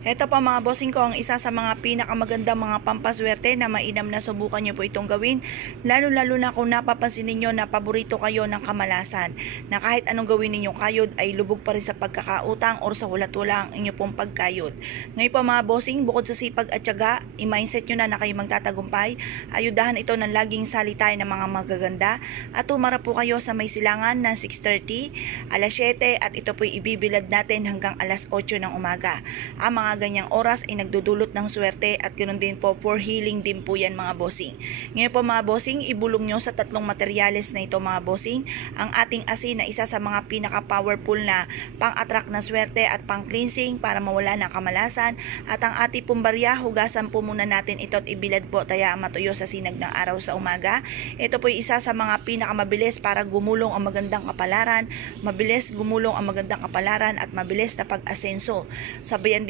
Ito pa mga bossing ko, ang isa sa mga pinakamagandang mga pampaswerte na mainam na subukan nyo po itong gawin. Lalo-lalo na kung napapansin ninyo na paborito kayo ng kamalasan. Na kahit anong gawin ninyong kayod ay lubog pa rin sa pagkakautang or sa hulat-wala ang inyo pong pagkayod. Ngayon pa mga bossing, bukod sa sipag at tiyaga, i-mindset nyo na kayo magtatagumpay. Ayudahan ito ng laging salitay ng mga magaganda. At tumara po kayo sa may silangan na 6:30, alas 7 at ito po'y ibibilad natin hanggang alas 8 ng umaga. Ang mga ganyang oras ay nagdudulot ng swerte at ganoon din po for healing din po yan mga bossing. Ngayon po mga bossing, ibulong nyo sa tatlong materyales na ito mga bossing ang ating asin na isa sa mga pinaka-powerful na pang-attract na swerte at pang-cleansing para mawala ng kamalasan, at ang ating pong barya, hugasan po muna natin ito at ibilad po taya matuyo sa sinag ng araw sa umaga. Ito po ay isa sa mga pinakamabilis para gumulong ang magandang kapalaran, mabilis gumulong ang magandang kapalaran at mabilis na pag-asenso. Sabayan din